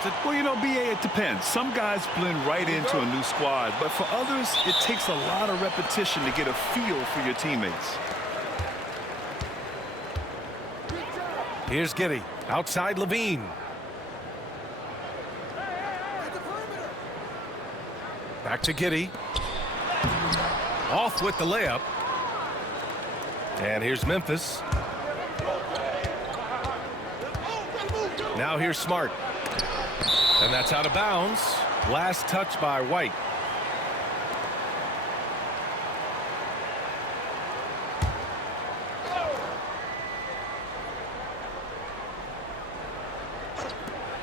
adjusted? Well, you know, BA, it depends. Some guys blend right into a new squad, but for others, it takes a lot of repetition to get a feel for your teammates. Here's Giddey. Outside Levine. Back to Giddey. Off with the layup. And here's Memphis. Now here's Smart. And that's out of bounds. Last touch by White.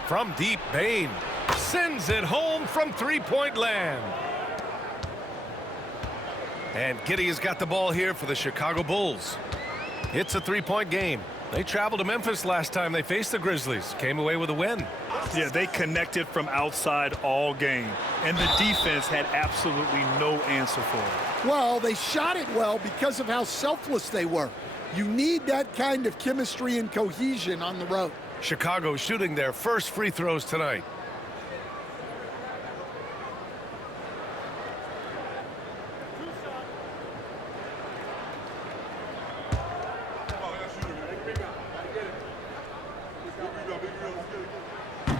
From deep, Bane sends it home from three-point land. And Giddey has got the ball here for the Chicago Bulls. It's a three-point game. They traveled to Memphis last time they faced the Grizzlies. Came away with a win. Yeah, they connected from outside all game. And the defense had absolutely no answer for it. Well, they shot it well because of how selfless they were. You need that kind of chemistry and cohesion on the road. Chicago shooting their first free throws tonight.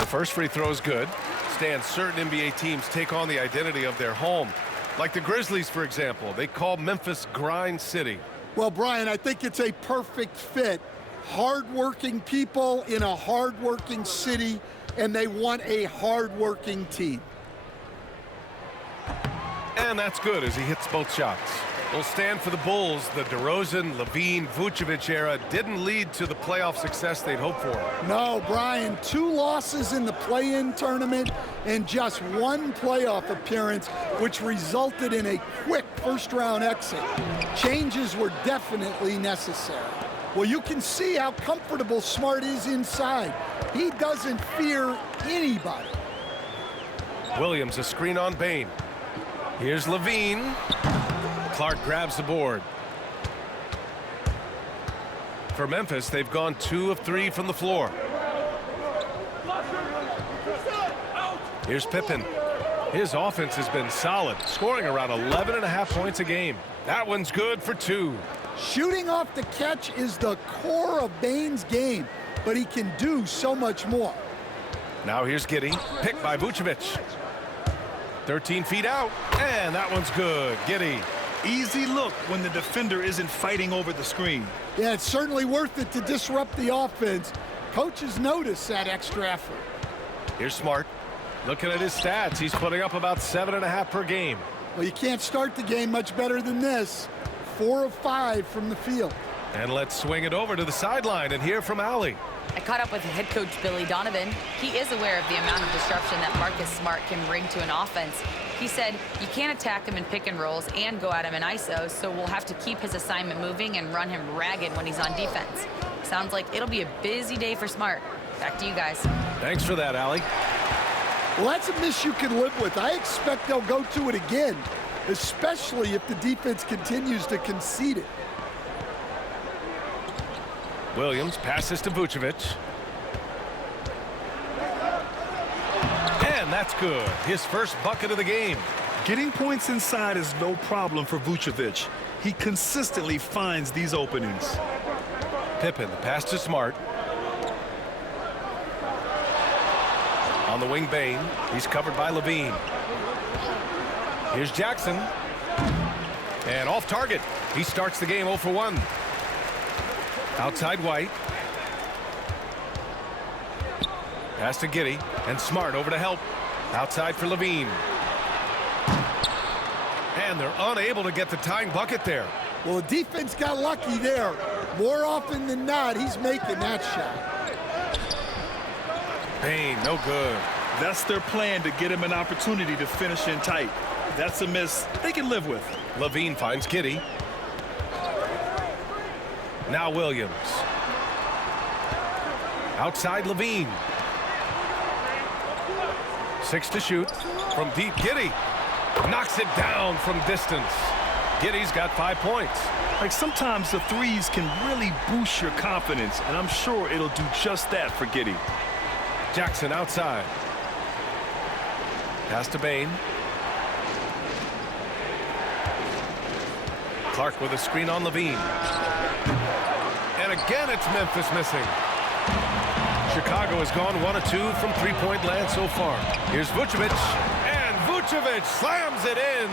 First free throw is good. Stan, certain NBA teams take on the identity of their home. Like the Grizzlies, for example. They call Memphis Grind City. Well, Brian, I think it's a perfect fit. Hard-working people in a hard-working city, and they want a hard-working team. And that's good as he hits both shots. Will stand for the Bulls. The DeRozan, Levine, Vucevic era didn't lead to the playoff success they'd hoped for. No, Brian, 2 losses in the play-in tournament and just 1 playoff appearance, which resulted in a quick first-round exit. Changes were definitely necessary. Well, you can see how comfortable Smart is inside. He doesn't fear anybody. Williams, a screen on Bane. Here's Levine. Clark grabs the board. For Memphis, they've gone 2 of 3 from the floor. Here's Pippen. His offense has been solid, scoring around 11.5 points a game. That one's good for 2. Shooting off the catch is the core of Bane's game, but he can do so much more. Now here's Giddey, picked by Vucevic. 13 feet out, and that one's good. Giddey. Easy look when the defender isn't fighting over the screen. Yeah, it's certainly worth it to disrupt the offense. Coaches notice that extra effort. Here's Smart. Looking at his stats, he's putting up about 7.5 per game. Well, you can't start the game much better than this. 4 of 5 from the field. And let's swing it over to the sideline and hear from Allie. I caught up with head coach Billy Donovan. He is aware of the amount of disruption that Marcus Smart can bring to an offense. He said you can't attack him in pick and rolls and go at him in ISO, so we'll have to keep his assignment moving and run him ragged when he's on defense. Sounds like it'll be a busy day for Smart. Back to you guys. Thanks for that, Allie. Well, that's a miss you can live with. I expect they'll go to it again, especially if the defense continues to concede it. Williams passes to Vucevic. And that's good. His first bucket of the game. Getting points inside is no problem for Vucevic. He consistently finds these openings. Pippen, the pass to Smart. On the wing, Bane. He's covered by Levine. Here's Jackson. And off target. He starts the game 0 for 1. Outside White. Pass to Giddey. And Smart over to help. Outside for Levine. And they're unable to get the tying bucket there. Well, the defense got lucky there. More often than not, he's making that shot. Bane, no good. That's their plan to get him an opportunity to finish in tight. That's a miss they can live with. Levine finds Giddey. Now Williams. Outside Levine. 6 to shoot. From deep, Giddey knocks it down from distance. Giddey's got 5 points. Like, sometimes the threes can really boost your confidence, and I'm sure it'll do just that for Giddey. Jackson outside. Pass to Bain. Clark with a screen on Levine. And again, it's Memphis missing. Chicago has gone 1 of 2 from three-point land so far. Here's Vucevic, and Vucevic slams it in.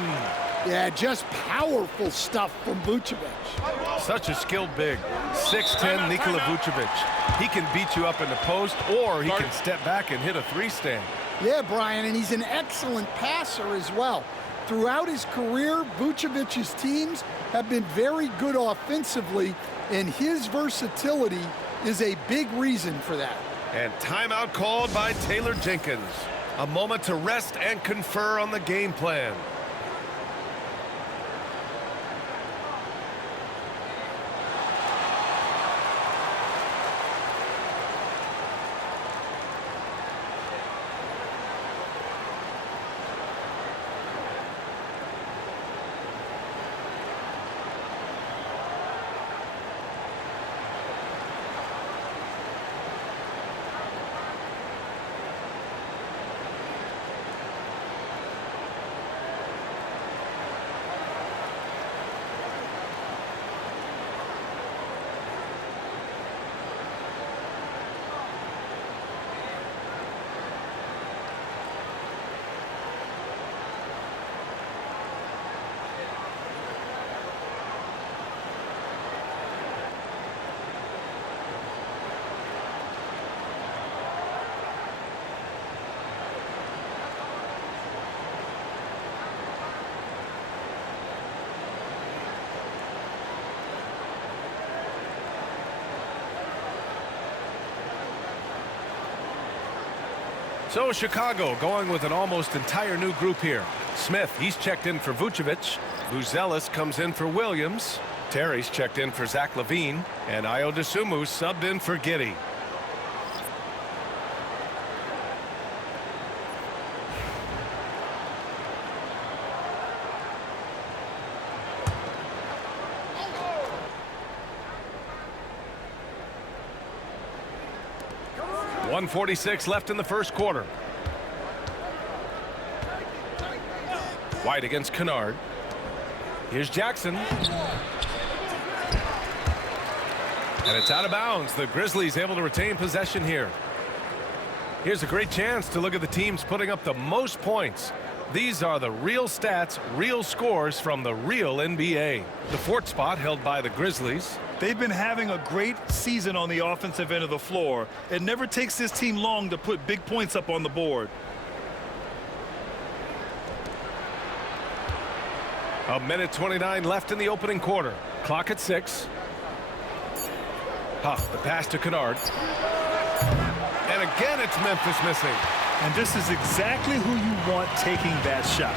Yeah, just powerful stuff from Vucevic. Such a skilled big. 6'10" Nikola Vucevic. He can beat you up in the post, or he can step back and hit a three-stand. Yeah, Brian, and he's an excellent passer as well. Throughout his career, Vucevic's teams have been very good offensively, and his versatility is a big reason for that. And timeout called by Taylor Jenkins. A moment to rest and confer on the game plan. So Chicago going with an almost entire new group here. Smith, he's checked in for Vucevic. Buzelis comes in for Williams. Terry's checked in for Zach LaVine. And Ayo Dosunmu subbed in for Giddey. .146 left in the first quarter. White against Kennard. Here's Jackson. And it's out of bounds. The Grizzlies able to retain possession here. Here's a great chance to look at the teams putting up the most points. These are the real stats, real scores from the real NBA. The fourth spot held by the Grizzlies. They've been having a great season on the offensive end of the floor. It never takes this team long to put big points up on the board. A minute 29 left in the opening quarter. Clock at 6. Huff, the pass to Kennard. And again, it's Memphis missing. And this is exactly who you want taking that shot.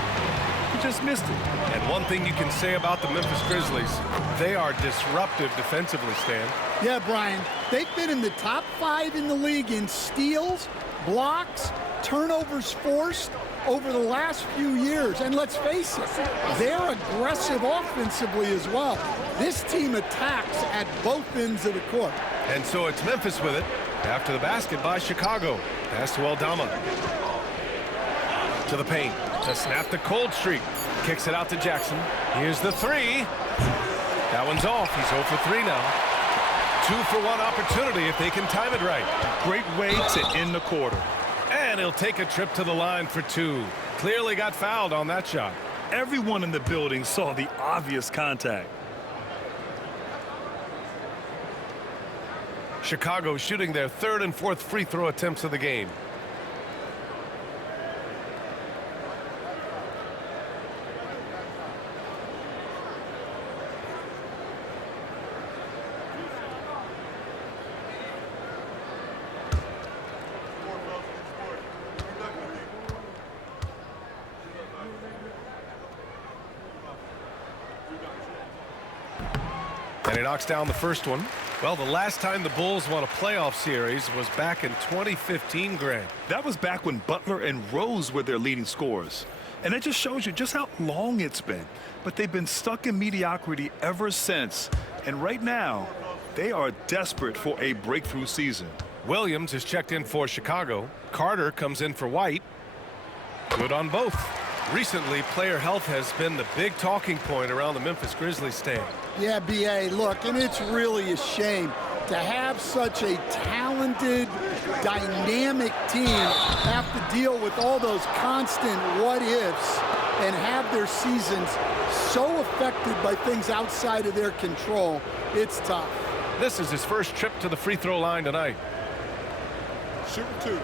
He just missed it. And one thing you can say about the Memphis Grizzlies, they are disruptive defensively, Stan. Yeah, Brian, they've been in the top 5 in the league in steals, blocks, turnovers forced over the last few years. And let's face it, they're aggressive offensively as well. This team attacks at both ends of the court. And so it's Memphis with it. After the basket by Chicago. Pass to Aldama. To the paint. To snap the cold streak. Kicks it out to Jackson. Here's the three. That one's off. He's 0 for 3 now. 2-for-1 opportunity if they can time it right. Great way to end the quarter. And he'll take a trip to the line for 2. Clearly got fouled on that shot. Everyone in the building saw the obvious contact. Chicago shooting their 3rd and 4th free throw attempts of the game. And he knocks down the first one. Well, the last time the Bulls won a playoff series was back in 2015, Grant. That was back when Butler and Rose were their leading scorers. And it just shows you just how long it's been. But they've been stuck in mediocrity ever since. And right now, they are desperate for a breakthrough season. Williams is checked in for Chicago. Carter comes in for White. Good on both. Recently, player health has been the big talking point around the Memphis Grizzlies stand. Yeah, B.A., look, and it's really a shame to have such a talented, dynamic team have to deal with all those constant what-ifs and have their seasons so affected by things outside of their control. It's tough. This is his first trip to the free throw line tonight. Shooting two.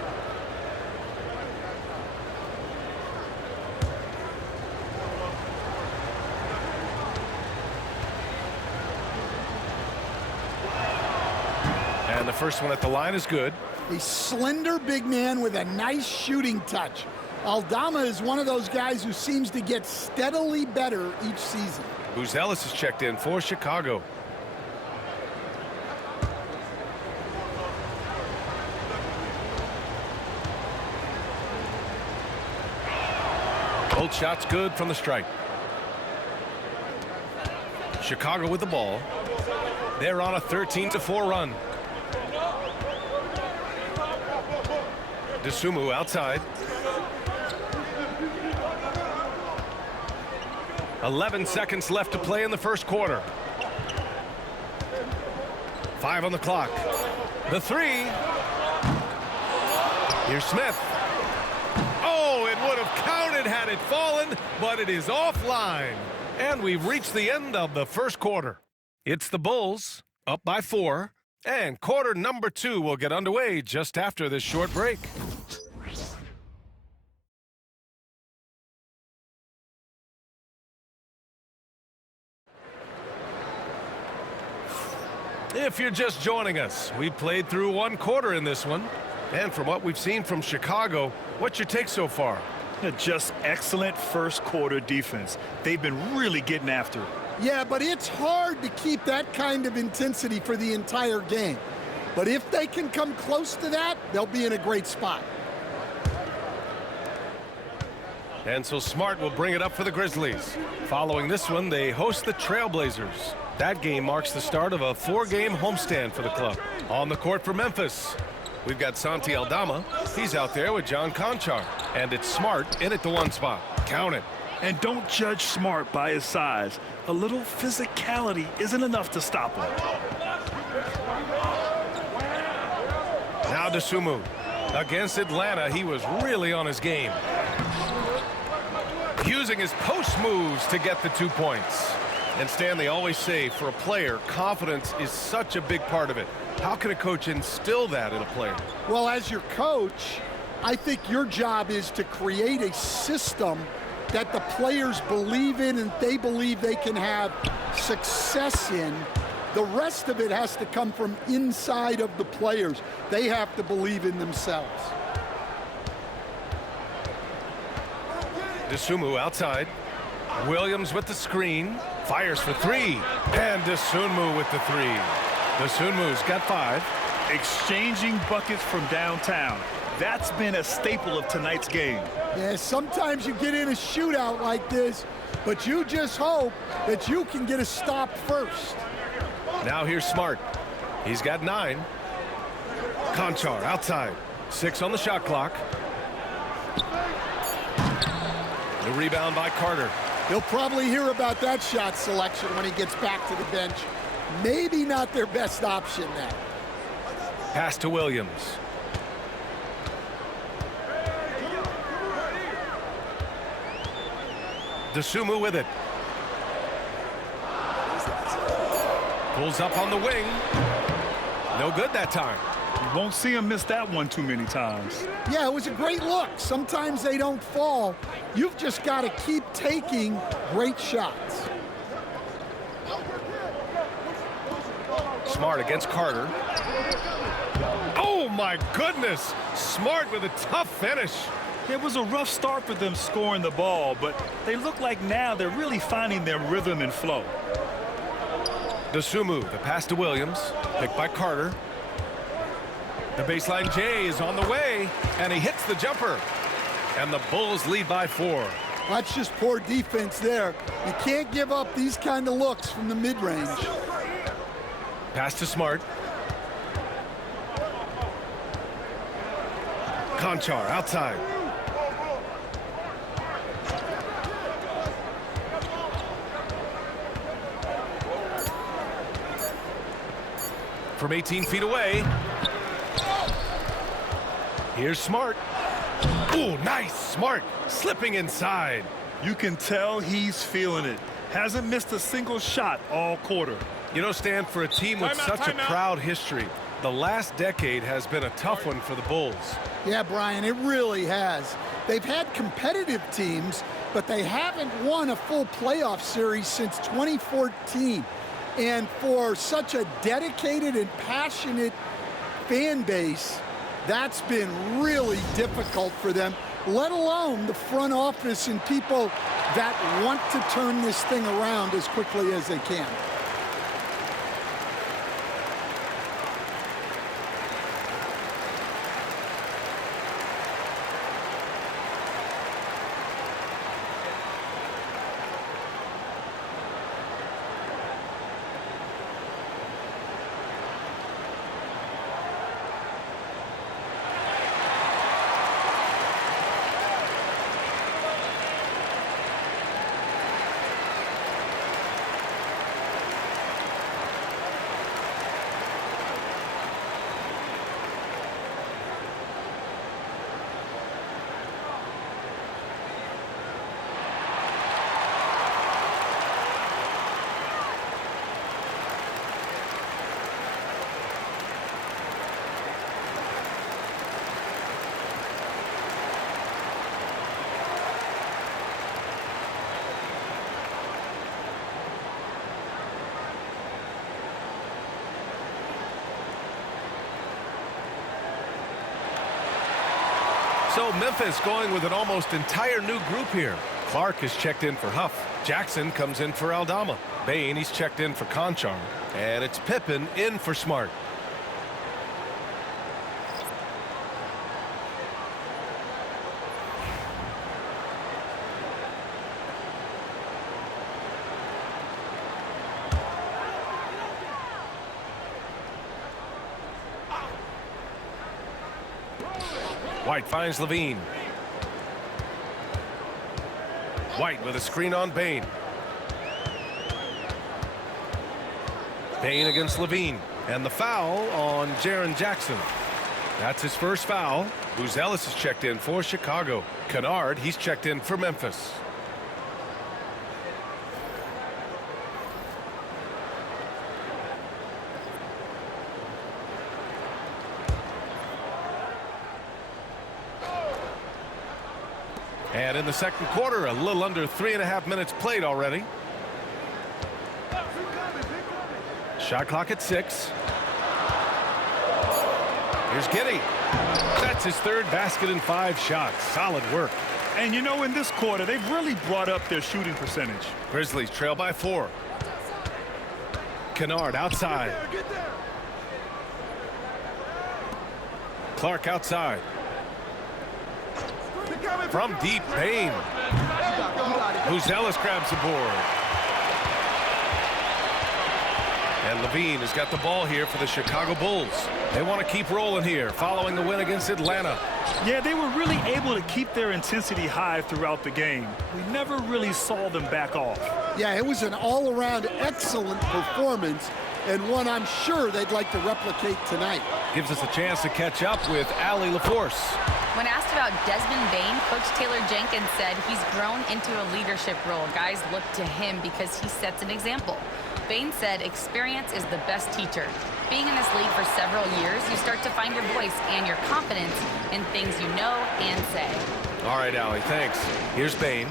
And the first one at the line is good. A slender big man with a nice shooting touch. Aldama is one of those guys who seems to get steadily better each season. Buzelis is checked in for Chicago. Both shots good from the stripe. Chicago with the ball. They're on a 13-4 run. Dosunmu outside. 11 seconds left to play in the first quarter. 5 on the clock. The three. Here's Smith. Oh, it would have counted had it fallen, but it is offline. And we've reached the end of the first quarter. It's the Bulls up by 4. And quarter number 2 will get underway just after this short break. If you're just joining us, we played through one quarter in this one. And from what we've seen from Chicago, what's your take so far? Just excellent first quarter defense. They've been really getting after it. Yeah, but it's hard to keep that kind of intensity for the entire game. But if they can come close to that, they'll be in a great spot. And so Smart will bring it up for the Grizzlies. Following this one, they host the Trailblazers. That game marks the start of a 4-game homestand for the club. On the court for Memphis, we've got Santi Aldama. He's out there with John Conchar. And it's Smart in at the 1 spot. Count it. And don't judge Smart by his size. A little physicality isn't enough to stop him. Now Dosunmu. Against Atlanta, he was really on his game. Using his post moves to get the 2 points. And Stan, they always say, for a player, confidence is such a big part of it. How can a coach instill that in a player? Well, as your coach, I think your job is to create a system that the players believe in and they believe they can have success in. The rest of it has to come from inside of the players. They have to believe in themselves. Dosunmu outside. Williams with the screen. Fires for 3. And Dosunmu with the 3. Dosunmu's got 5. Exchanging buckets from downtown. That's been a staple of tonight's game. Yeah, sometimes you get in a shootout like this, but you just hope that you can get a stop first. Now here's Smart. He's got 9. Conchar outside. 6 on the shot clock. The rebound by Carter. He'll probably hear about that shot selection when he gets back to the bench. Maybe not their best option now. Pass to Williams. Dosunmu with it. Pulls up on the wing. No good that time. You won't see him miss that one too many times. Yeah, it was a great look. Sometimes they don't fall. You've just got to keep taking great shots. Smart against Carter. Oh, my goodness. Smart with a tough finish. It was a rough start for them scoring the ball, but they look like now they're really finding their rhythm and flow. Dosunmu, the pass to Williams, picked by Carter. The baseline J is on the way, and he hits the jumper. And the Bulls lead by 4. That's just poor defense there. You can't give up these kind of looks from the mid-range. Pass to Smart. Conchar outside. from 18 feet away. Here's Smart. Ooh, nice. Smart slipping inside. You can tell he's feeling it. Hasn't missed a single shot all quarter. You know, Stan, for a team with such a proud history, the last decade has been a tough one for the Bulls. Yeah, Brian, it really has. They've had competitive teams, but they haven't won a full playoff series since 2014. And for such a dedicated and passionate fan base, that's been really difficult for them, let alone the front office and people that want to turn this thing around as quickly as they can. So Memphis going with an almost entire new group here. Clark is checked in for Huff. Jackson comes in for Aldama. Bain, he's checked in for Conchar. And it's Pippen in for Smart. White finds Levine. White with a screen on Bain. Bain against Levine. And the foul on Jaren Jackson. That's his first foul. Ellis is checked in for Chicago. Kennard, he's checked in for Memphis. And in the second quarter, a little under 3.5 minutes played already. Shot clock at 6. Here's Giddey. That's his third basket in 5 shots. Solid work. And you know, in this quarter, they've really brought up their shooting percentage. Grizzlies trail by 4. Kennard outside. Clark outside. From deep, Bain. Ellis grabs the board. And Levine has got the ball here for the Chicago Bulls. They want to keep rolling here following the win against Atlanta. Yeah, they were really able to keep their intensity high throughout the game. We never really saw them back off. Yeah, it was an all-around excellent performance, and one I'm sure they'd like to replicate tonight. Gives us a chance to catch up with Allie LaForce. When asked about Desmond Bain, Coach Taylor Jenkins said he's grown into a leadership role. Guys look to him because he sets an example. Bain said experience is the best teacher. Being in this league for several years, you start to find your voice and your confidence in things you know and say. All right, Allie, thanks. Here's Bain.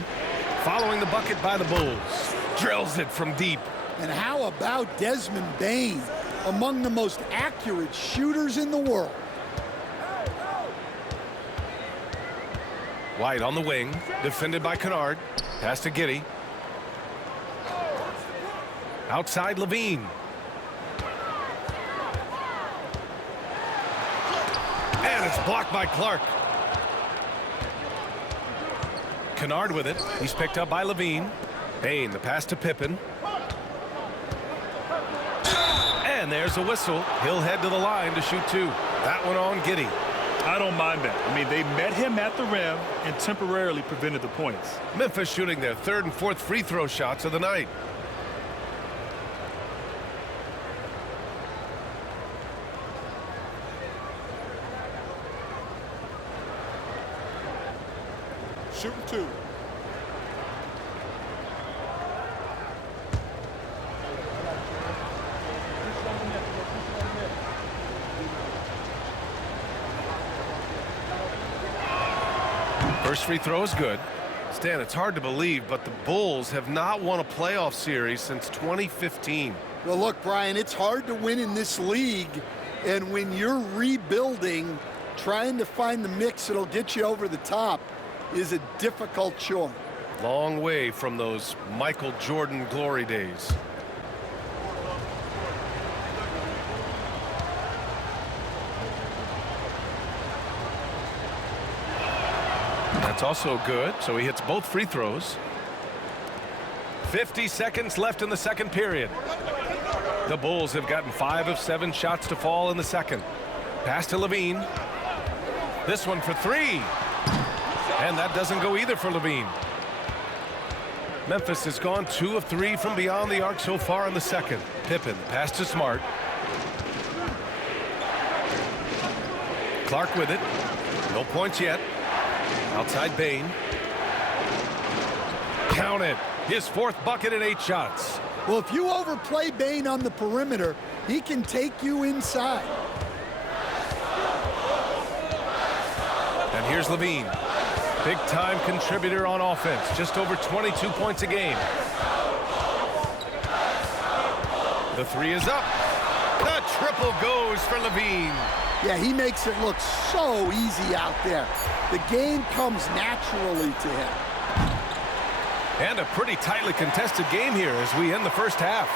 Following the bucket by the Bulls. Drills it from deep. And how about Desmond Bain, among the most accurate shooters in the world? White on the wing, defended by Kennard. Pass to Giddey. Outside Levine. And it's blocked by Clark. Kennard with it. He's picked up by Levine. Bain, the pass to Pippen. And there's a whistle. He'll head to the line to shoot 2. That one on Giddey. I don't mind that. I mean, they met him at the rim and temporarily prevented the points. Memphis shooting their 3rd and 4th free throw shots of the night. shooting 2. First free throw is good. Stan, it's hard to believe, but the Bulls have not won a playoff series since 2015. Well, look, Brian, it's hard to win in this league, and when you're rebuilding, trying to find the mix that'll get you over the top is a difficult chore. Long way from those Michael Jordan glory days. That's also good, so he hits both free throws. 50 seconds left in the second period. The Bulls have gotten 5 of 7 shots to fall in the second. Pass to Levine. This one for 3. And that doesn't go either for Levine. Memphis has gone 2 of 3 from beyond the arc so far in the second. Pippen, pass to Smart. Clark with it. No points yet. Outside Bain. Count it. His 4th bucket in 8 shots. Well, if you overplay Bain on the perimeter, he can take you inside. And here's Levine. Big-time contributor on offense. Just over 22 points a game. The 3 is up. The triple goes for Levine. Yeah, he makes it look so easy out there. The game comes naturally to him. And a pretty tightly contested game here as we end the first half.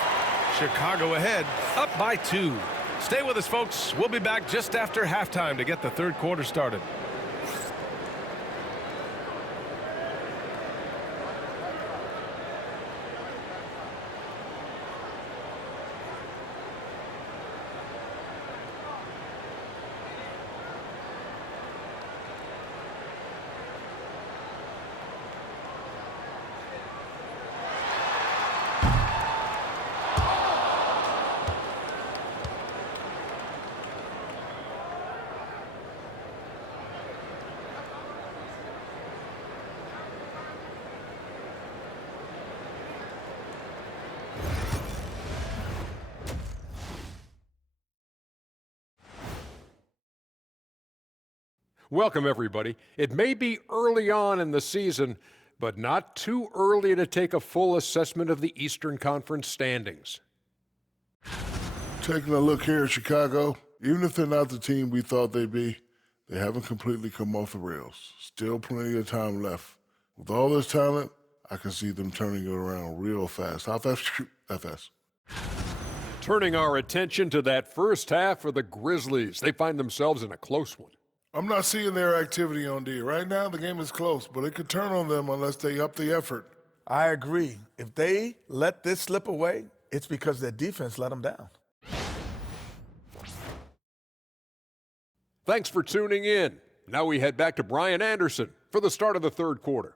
Chicago ahead, up by 2. Stay with us, folks. We'll be back just after halftime to get the third quarter started. Welcome, everybody. It may be early on in the season, but not too early to take a full assessment of the Eastern Conference standings. Taking a look here at Chicago, even if they're not the team we thought they'd be, they haven't completely come off the rails. Still plenty of time left. With all this talent, I can see them turning it around real fast. How fast? That fast. Turning our attention to that first half for the Grizzlies. They find themselves in a close one. I'm not seeing their activity on D. Right now, the game is close, but it could turn on them unless they up the effort. I agree. If they let this slip away, it's because their defense let them down. Thanks for tuning in. Now we head back to Brian Anderson for the start of the third quarter.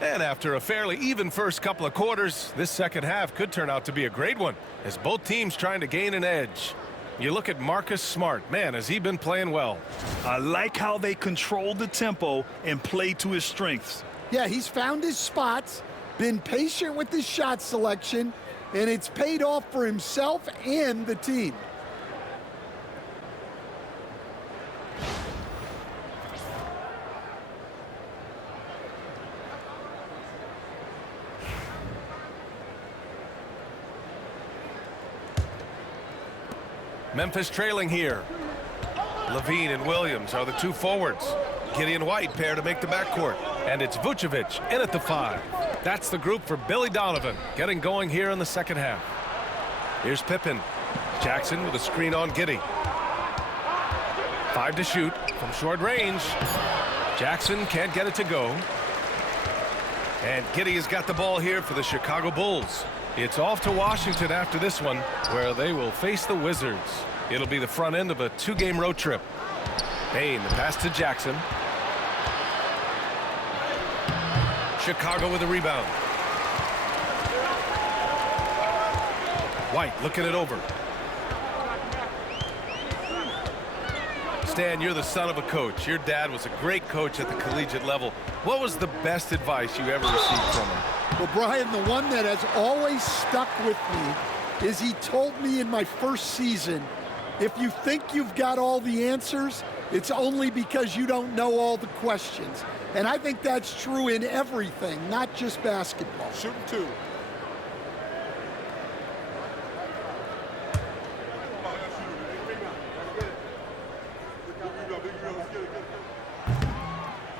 And after a fairly even first couple of quarters, this second half could turn out to be a great one as both teams trying to gain an edge. You look at Marcus Smart. Man, has he been playing well. I like how they control the tempo and play to his strengths. Yeah, he's found his spots, been patient with his shot selection, and it's paid off for himself and the team. Memphis trailing here. Levine and Williams are the 2 forwards. Gideon White pair to make the backcourt. And it's Vucevic in at the 5. That's the group for Billy Donovan getting going here in the second half. Here's Pippen. Jackson with a screen on Giddey. 5 to shoot from short range. Jackson can't get it to go. And Giddey has got the ball here for the Chicago Bulls. It's off to Washington after this one, where they will face the Wizards. It'll be the front end of a 2-game road trip. Bain, the pass to Jackson. Chicago with a rebound. White looking it over. Stan, you're the son of a coach. Your dad was a great coach at the collegiate level. What was the best advice you ever received from him? Well, Brian, the one that has always stuck with me is he told me in my first season, if you think you've got all the answers, it's only because you don't know all the questions. And I think that's true in everything, not just basketball. Shooting 2.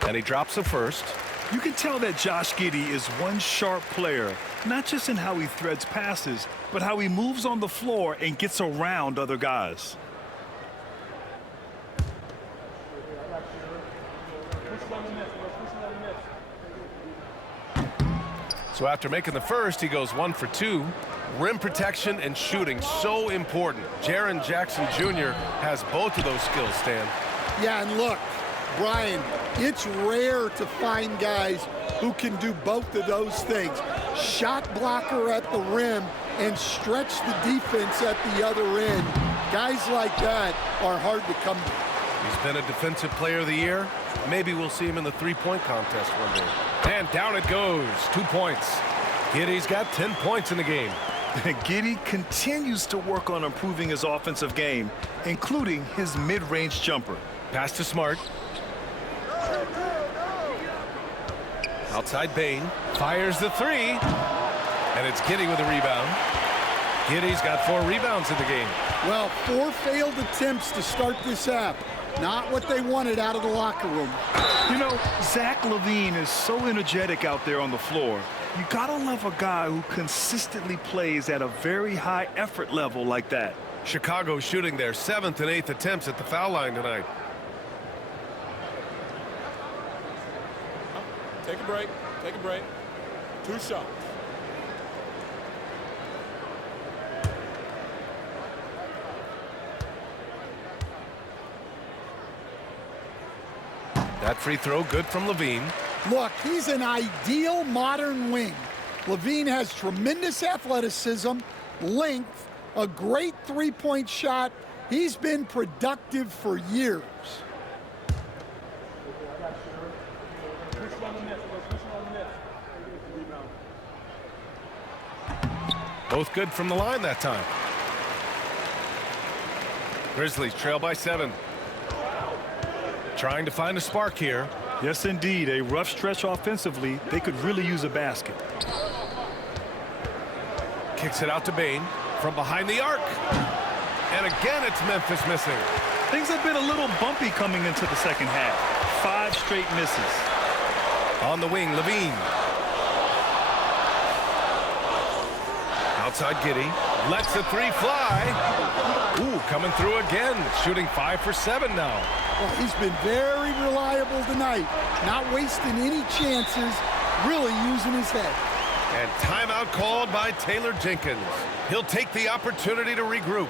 And he drops the first. You can tell that Josh Giddey is one sharp player, not just in how he threads passes, but how he moves on the floor and gets around other guys. So after making the first, he goes 1 for 2. Rim protection and shooting, so important. Jaren Jackson Jr. has both of those skills, Stan. Yeah, and look, Brian, it's rare to find guys who can do both of those things. Shot blocker at the rim and stretch the defense at the other end. Guys like that are hard to come to. He's been a defensive player of the year. Maybe we'll see him in the three-point contest one day. And down it goes, 2 points. Giddey's got 10 points in the game. Giddey continues to work on improving his offensive game, including his mid-range jumper. Pass to Smart. Outside Bain. Fires the 3. And it's Giddey with a rebound. Giddey's got 4 rebounds in the game. Well, 4 failed attempts to start this half. Not what they wanted out of the locker room. You know, Zach LaVine is so energetic out there on the floor. You gotta love a guy who consistently plays at a very high effort level like that. Chicago shooting their 7th and 8th attempts at the foul line tonight. Take a break. Take a break. 2 shots. That free throw good from LaVine. Look, he's an ideal modern wing. LaVine has tremendous athleticism, length, a great three-point shot. He's been productive for years. Both good from the line that time. Grizzlies trail by 7. Trying to find a spark here. Yes, indeed. A rough stretch offensively. They could really use a basket. Kicks it out to Bain from behind the arc. And again, it's Memphis missing. Things have been a little bumpy coming into the second half. 5 straight misses. On the wing, LaVine. Outside Giddey. Lets the 3 fly. Ooh, coming through again. Shooting 5 for 7 now. Well, he's been very reliable tonight. Not wasting any chances. Really using his head. And timeout called by Taylor Jenkins. He'll take the opportunity to regroup.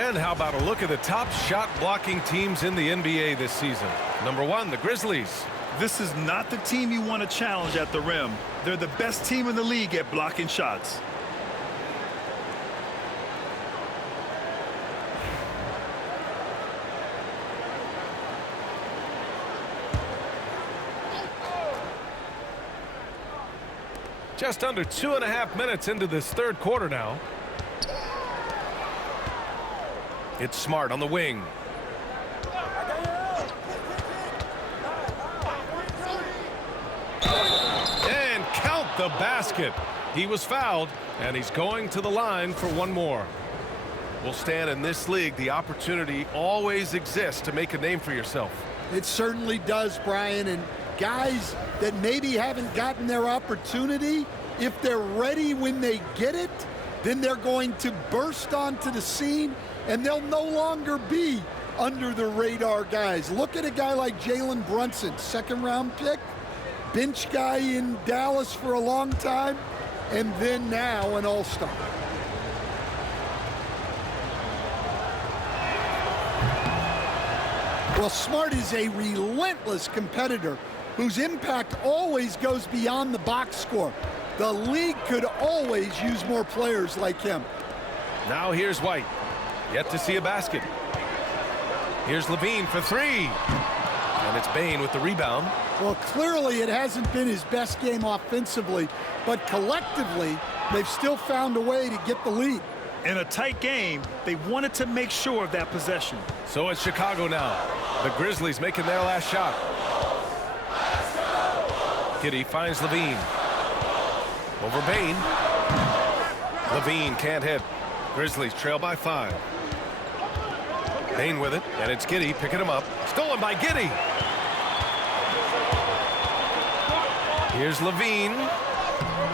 And how about a look at the top shot blocking teams in the NBA this season? Number 1, the Grizzlies. This is not the team you want to challenge at the rim. They're the best team in the league at blocking shots. Just under 2.5 minutes into this third quarter now. It's Smart on the wing. And count the basket. He was fouled, and he's going to the line for one more. Well, Stan, in this league, the opportunity always exists to make a name for yourself. It certainly does, Brian. And guys that maybe haven't gotten their opportunity, if they're ready when they get it, then they're going to burst onto the scene, and they'll no longer be under the radar guys. Look at a guy like Jalen Brunson, second-round pick, bench guy in Dallas for a long time, and then now an all-star. Well, Smart is a relentless competitor whose impact always goes beyond the box score. The league could always use more players like him. Now here's White. Yet to see a basket. Here's Levine for 3. And it's Bane with the rebound. Well, clearly it hasn't been his best game offensively, but collectively, they've still found a way to get the lead. In a tight game, they wanted to make sure of that possession. So it's Chicago now. The Grizzlies making their last shot. Giddey finds Levine. Over Bane. Levine can't hit. Grizzlies trail by 5. Bane with it, and it's Giddey picking him up. Stolen by Giddey. Here's Levine.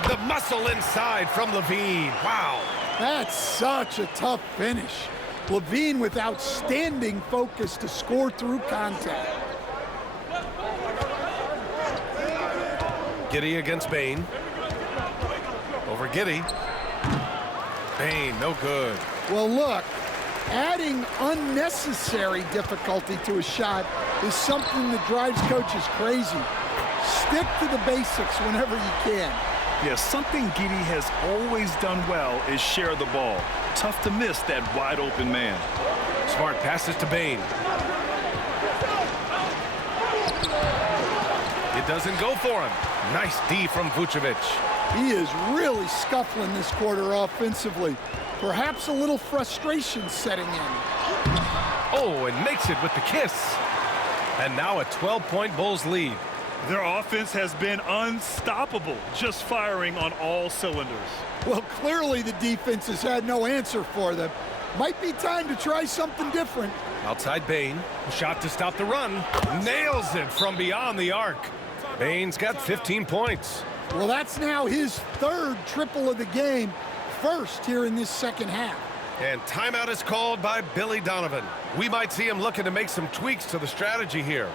The muscle inside from Levine. Wow. That's such a tough finish. Levine with outstanding focus to score through contact. Giddey against Bane. Over Giddey. Bane, no good. Well, look, adding unnecessary difficulty to a shot is something that drives coaches crazy. Stick to the basics whenever you can. Yeah, something Giddey has always done well is share the ball. Tough to miss that wide open man. Smart passes to Bane. It doesn't go for him. Nice D from Vucevic. He is really scuffling this quarter offensively. Perhaps a little frustration setting in. Oh, and makes it with the kiss. And now a 12-point Bulls lead. Their offense has been unstoppable, just firing on all cylinders. Well, clearly the defense has had no answer for them. Might be time to try something different. Outside Bane, shot to stop the run. Nails it from beyond the arc. Bane's got 15 points. Well, that's now his third triple of the game, first here in this second half. And timeout is called by Billy Donovan. We might see him looking to make some tweaks to the strategy here.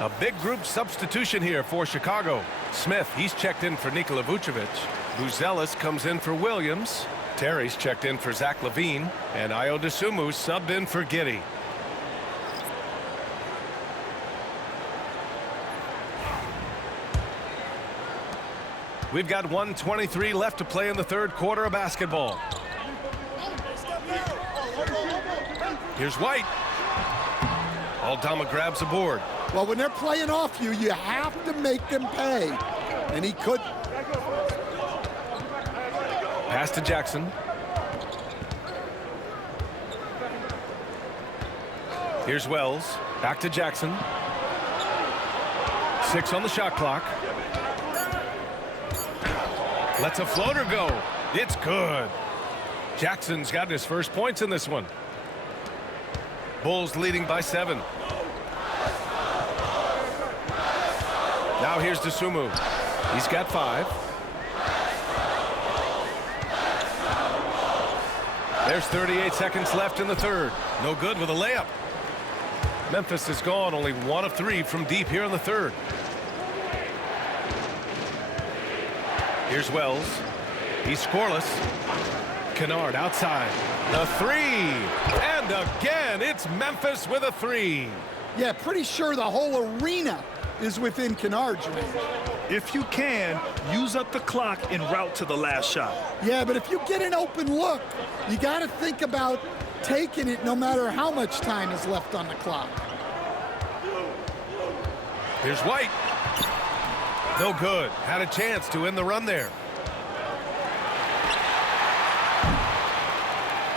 A big group substitution here for Chicago. Smith, he's checked in for Nikola Vucevic. Buzelis comes in for Williams. Terry's checked in for Zach LaVine, and Ayo Dosunmu subbed in for Giddey. We've got 1:23 left to play in the third quarter of basketball. Here's White. Aldama grabs a board. Well, when they're playing off you, you have to make them pay. And he could. Pass to Jackson. Here's Wells. Back to Jackson. 6 on the shot clock. Lets a floater go. It's good. Jackson's gotten his first points in this one. Bulls leading by 7. Now here's Dosunmu. He's got 5. There's 38 seconds left in the third. No good with a layup. Memphis is gone, only 1 of 3 from deep here in the third. Here's Wells. He's scoreless. Kennard outside. The 3. And again, it's Memphis with a 3. Yeah, pretty sure the whole arena is within Kennard's range. If you can, use up the clock en route to the last shot. Yeah, but if you get an open look, you got to think about taking it no matter how much time is left on the clock. Here's White. No good. Had a chance to end the run there.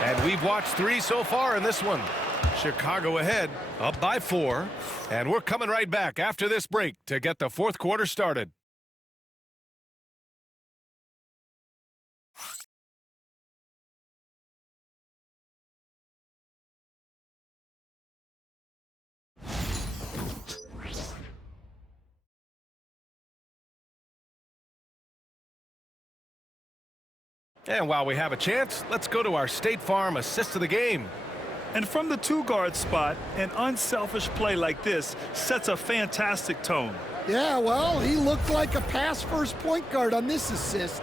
And we've watched 3 so far in this one. Chicago ahead, up by 4. And we're coming right back after this break to get the fourth quarter started. And while we have a chance, let's go to our State Farm assist of the game. And from the 2-guard spot, an unselfish play like this sets a fantastic tone. Yeah, well, he looked like a pass-first point guard on this assist.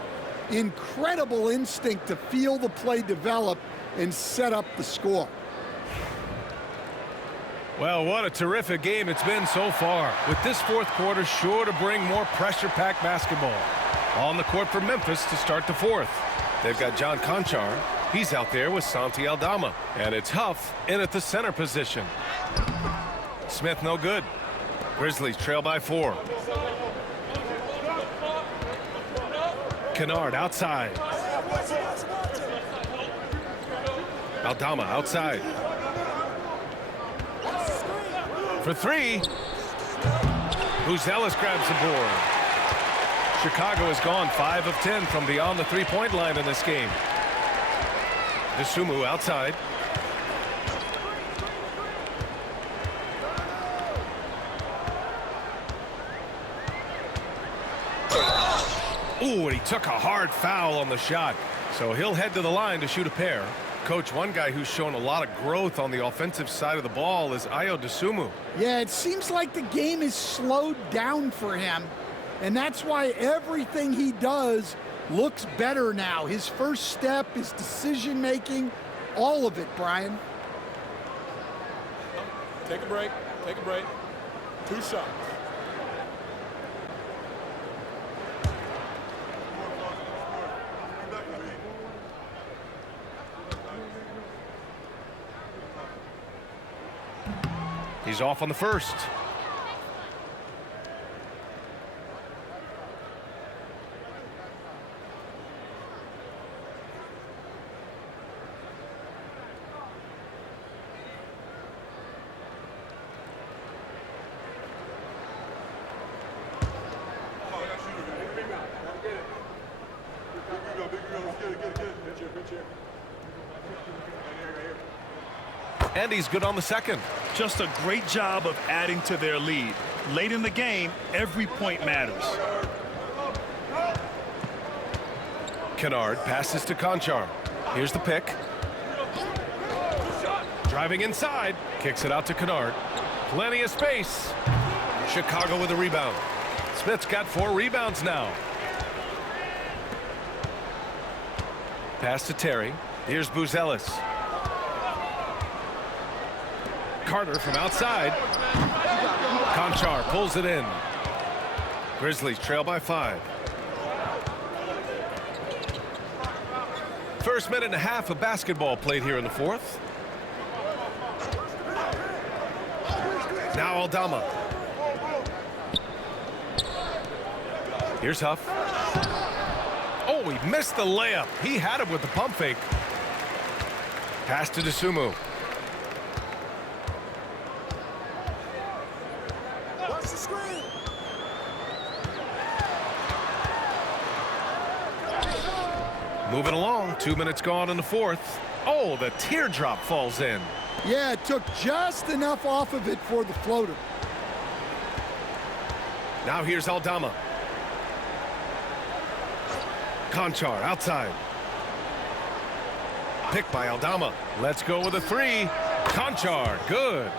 Incredible instinct to feel the play develop and set up the score. Well, what a terrific game it's been so far, with this fourth quarter sure to bring more pressure-packed basketball. On the court for Memphis to start the fourth. They've got John Conchar. He's out there with Santi Aldama. And it's Huff in at the center position. Smith no good. Grizzlies trail by 4. Kennard outside. Aldama outside. For 3. Buzelis grabs the board. Chicago has gone 5 of 10 from beyond the three-point line in this game. Dosunmu outside. Ooh, and he took a hard foul on the shot. So he'll head to the line to shoot a pair. Coach, one guy who's shown a lot of growth on the offensive side of the ball is Ayo Dosunmu. Yeah, it seems like the game is slowed down for him. And that's why everything he does looks better now. His first step, his decision-making, all of it, Brian. Take a break. Take a break. 2 shots. He's off on the first. And he's good on the second. Just a great job of adding to their lead. Late in the game, every point matters. Kennard passes to Conchar. Here's the pick. Driving inside. Kicks it out to Kennard. Plenty of space. Chicago with a rebound. Smith's got 4 rebounds now. Pass to Terry. Here's Buzelis. Carter from outside. Conchar pulls it in. Grizzlies trail by 5. First minute and a half of basketball played here in the fourth. Now Aldama. Here's Huff. Oh, he missed the layup. He had him with the pump fake. Pass to DeSumo. Moving along, 2 minutes gone in the fourth. Oh, the teardrop falls in. Yeah, it took just enough off of it for the floater. Now here's Aldama. Conchar outside. Picked by Aldama. Let's go with a 3. Conchar, good.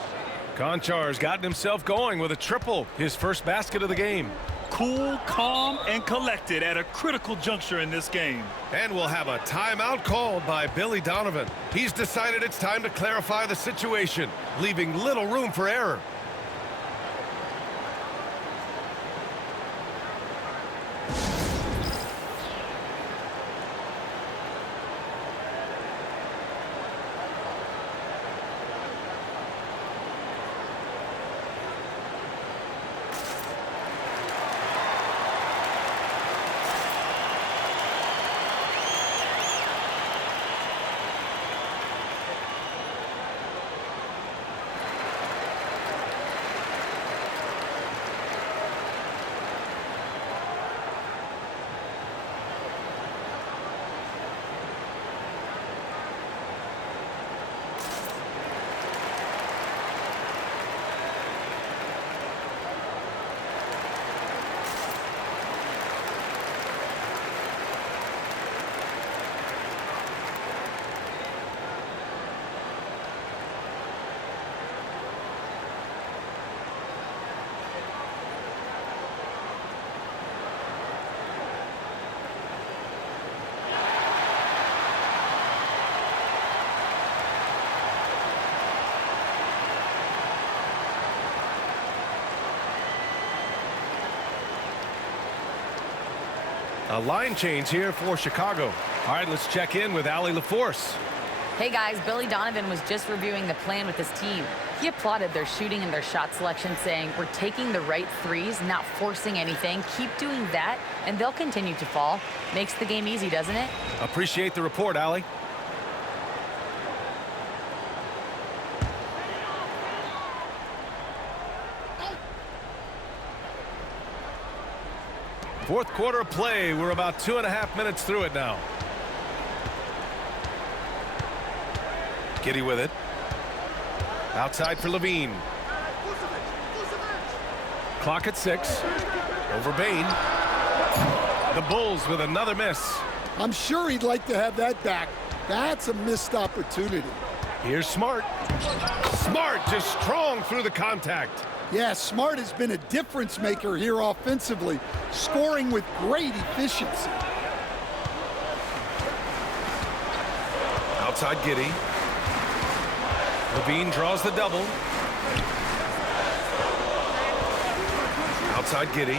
Conchar's gotten himself going with a triple, his first basket of the game. Cool, calm, and collected at a critical juncture in this game. And we'll have a timeout called by Billy Donovan. He's decided it's time to clarify the situation, leaving little room for error. A line change here for Chicago. All right, let's check in with Allie LaForce. Hey guys, Billy Donovan was just reviewing the plan with his team. He applauded their shooting and their shot selection, saying, we're taking the right threes, not forcing anything. Keep doing that, and they'll continue to fall. Makes the game easy, doesn't it? Appreciate the report, Allie. Fourth quarter of play. We're about 2.5 minutes through it now. Giddey with it. Outside for Levine. Clock at 6. Over Bain. The Bulls with another miss. I'm sure he'd like to have that back. That's a missed opportunity. Here's Smart. Smart just strong through the contact. Yeah, Smart has been a difference maker here offensively, scoring with great efficiency. Outside Giddey. Levine draws the double. Outside Giddey.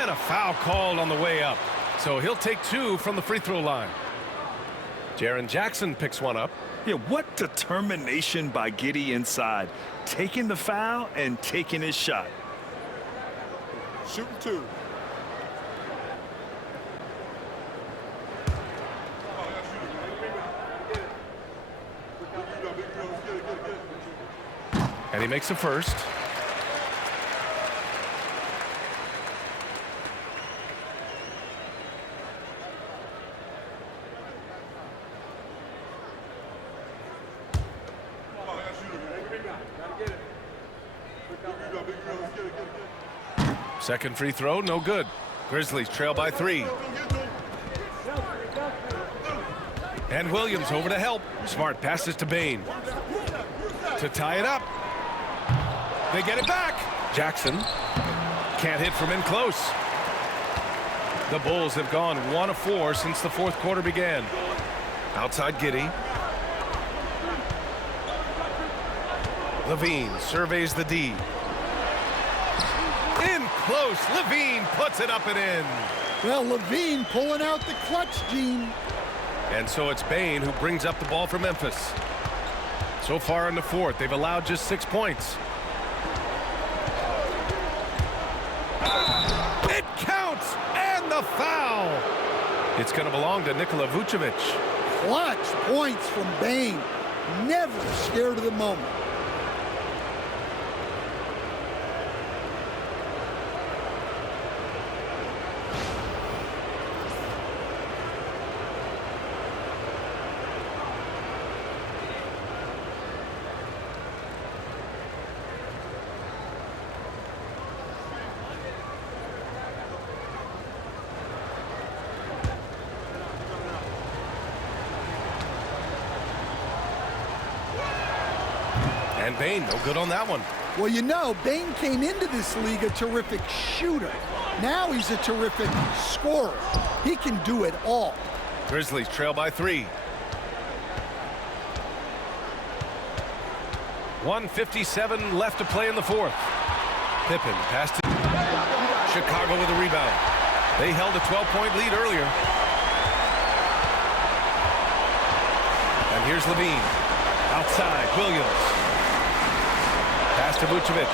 And a foul called on the way up. So he'll take 2 from the free throw line. Jaren Jackson picks one up. Yeah, what determination by Giddey inside. Taking the foul and taking his shot. Shooting 2. And he makes a first. Second free throw, no good. Grizzlies trail by 3. And Williams over to help. Smart passes to Bain. To tie it up. They get it back. Jackson can't hit from in close. The Bulls have gone 1 of 4 since the fourth quarter began. Outside Giddey. Levine surveys the D. In close. Levine puts it up and in. Well, Levine pulling out the clutch, Gene. And so it's Bane who brings up the ball for Memphis. So far in the fourth, they've allowed just 6 points. It counts, and the foul. It's going to belong to Nikola Vucevic. Clutch points from Bane. Never scared of the moment. And Bane, no good on that one. Well, you know, Bane came into this league a terrific shooter. Now he's a terrific scorer. He can do it all. Grizzlies trail by 3. 1:57 left to play in the fourth. Pippen passed to Chicago with a rebound. They held a 12-point lead earlier. And here's Levine. Outside, Williams. Pass to Vucevic.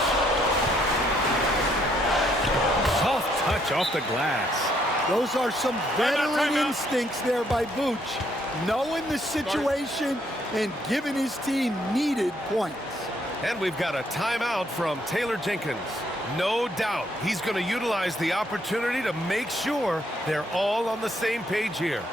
Soft touch off the glass. Those are some veteran instincts there by Vooch. Knowing the situation and giving his team needed points. And we've got a timeout from Taylor Jenkins. No doubt he's going to utilize the opportunity to make sure they're all on the same page here.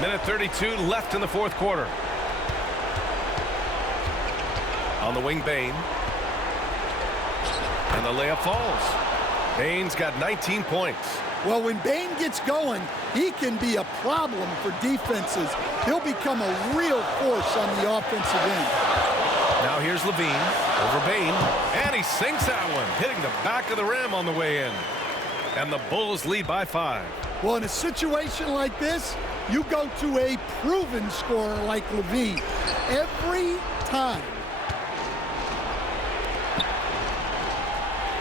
Minute 32 left in the fourth quarter. On the wing, Bane. And the layup falls. Bane's got 19 points. Well, when Bane gets going, he can be a problem for defenses. He'll become a real force on the offensive end. Now here's Levine over Bane. And he sinks that one, hitting the back of the rim on the way in. And the Bulls lead by 5. Well, in a situation like this, you go to a proven scorer like Levine every time.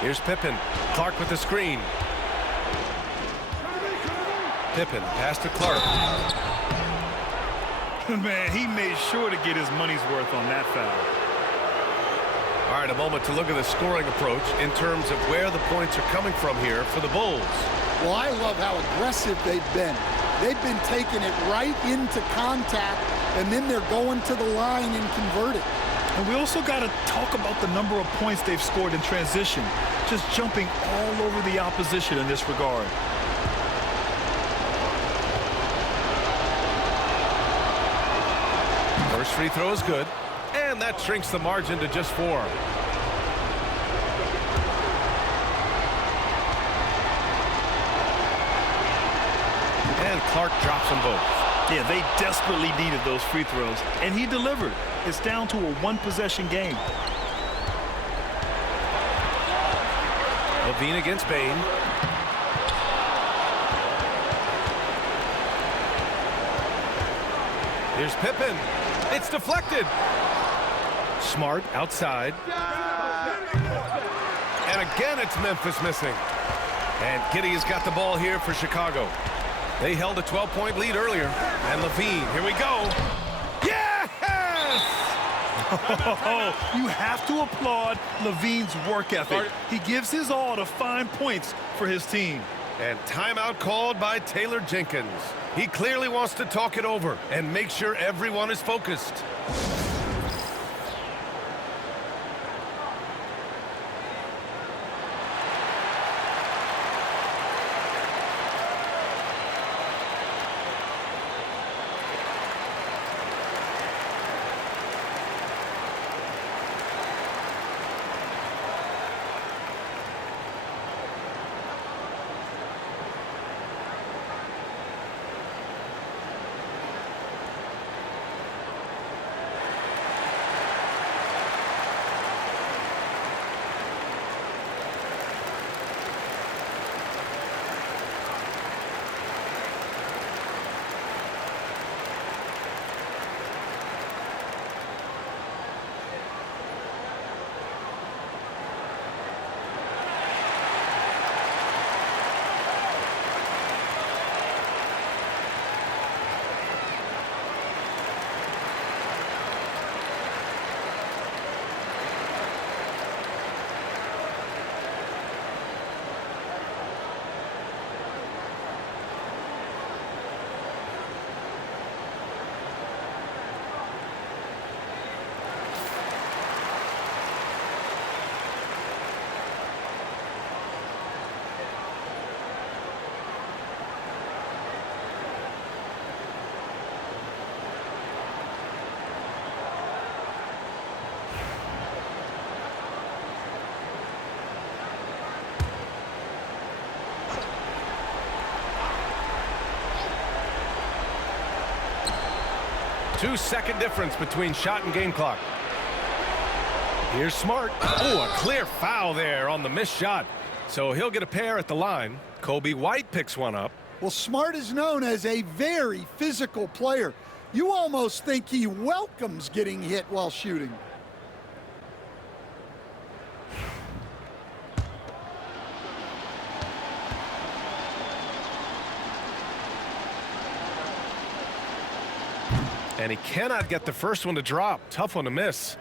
Here's Pippen. Clark with the screen. Pippen pass to Clark. Man, he made sure to get his money's worth on that foul. All right, a moment to look at the scoring approach in terms of where the points are coming from here for the Bulls. Well, I love how aggressive they've been. They've been taking it right into contact, and then they're going to the line and converting. And we also got to talk about the number of points they've scored in transition, just jumping all over the opposition in this regard. First free throw is good, and that shrinks the margin to just 4. And Clark drops them both. Yeah, they desperately needed those free throws, and he delivered. It's down to a one-possession game. Levine against Bain. Here's Pippen. It's deflected. Smart outside. And again, it's Memphis missing. And Giddey has got the ball here for Chicago. They held a 12-point lead earlier. And Levine, here we go. Yes! You have to applaud Levine's work ethic. He gives his all to find points for his team. And timeout called by Taylor Jenkins. He clearly wants to talk it over and make sure everyone is focused. Two-second difference between shot and game clock. Here's Smart. Oh, a clear foul there on the missed shot. So he'll get a pair at the line. Kobe White picks one up. Well, Smart is known as a very physical player. You almost think he welcomes getting hit while shooting. And he cannot get the first one to drop. Tough one to miss.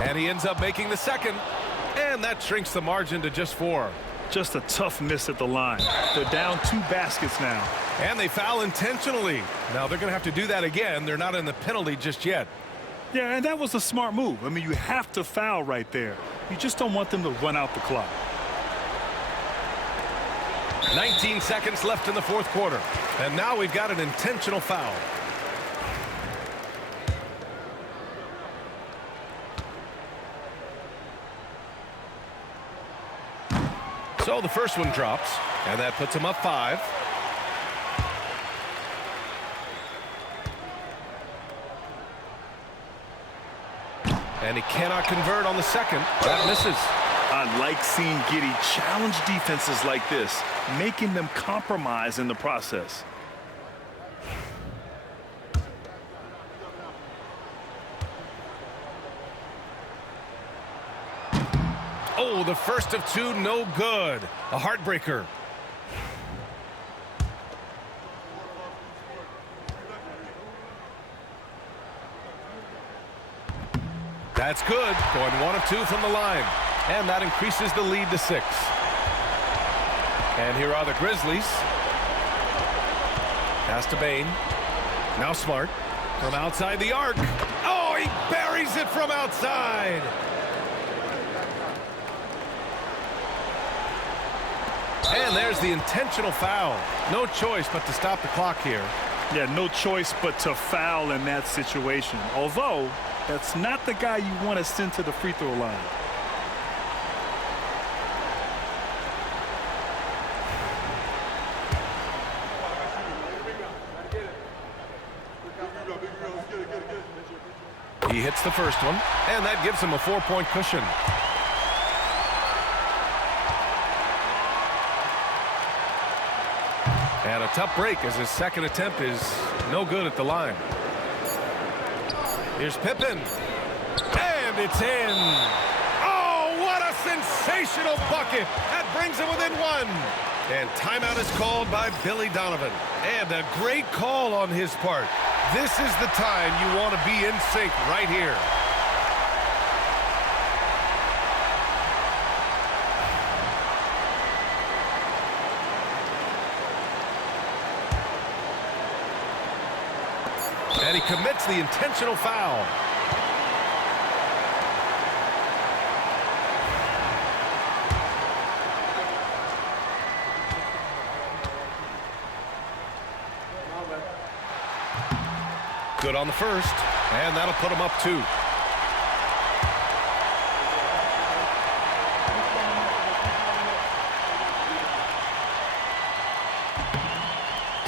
And he ends up making the second. And that shrinks the margin to just 4. Just a tough miss at the line. They're down 2 baskets now. And they foul intentionally. Now they're going to have to do that again. They're not in the penalty just yet. Yeah, and that was a smart move. I mean, you have to foul right there. You just don't want them to run out the clock. 19 seconds left in the fourth quarter. And now we've got an intentional foul. So the first one drops, and that puts him up 5. And he cannot convert on the second. That misses. I like seeing Giddey challenge defenses like this, making them compromise in the process. Oh, the first of 2, no good. A heartbreaker. That's good. Going 1 of 2 from the line. And that increases the lead to 6. And here are the Grizzlies. Pass to Bain. Now Smart from outside the arc. Oh, he buries it from outside. And there's the intentional foul. No choice but to stop the clock here. Yeah, no choice but to foul in that situation. Although, that's not the guy you want to send to the free throw line. He hits the first one, and that gives him a 4-point cushion. And a tough break as his second attempt is no good at the line. Here's Pippen. And it's in. Oh, what a sensational bucket. That brings him within one. And timeout is called by Billy Donovan. And a great call on his part. This is the time you want to be in sync right here. And he commits the intentional foul. Good on the first, and that'll put him up 2.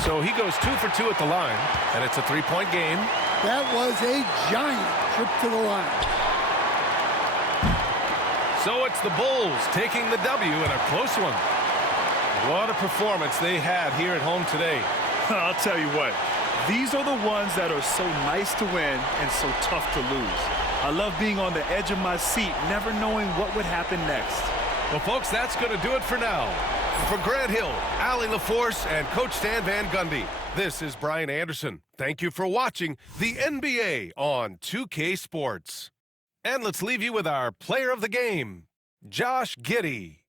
So he goes 2 for 2 at the line, and it's a 3-point game. That was a giant trip to the line. So it's the Bulls taking the W in a close one. What a performance they had here at home today. I'll tell you what. These are the ones that are so nice to win and so tough to lose. I love being on the edge of my seat, never knowing what would happen next. Well, folks, that's going to do it for now. For Grant Hill, Allie LaForce, and Coach Stan Van Gundy, this is Brian Anderson. Thank you for watching the NBA on 2K Sports. And let's leave you with our player of the game, Josh Giddey.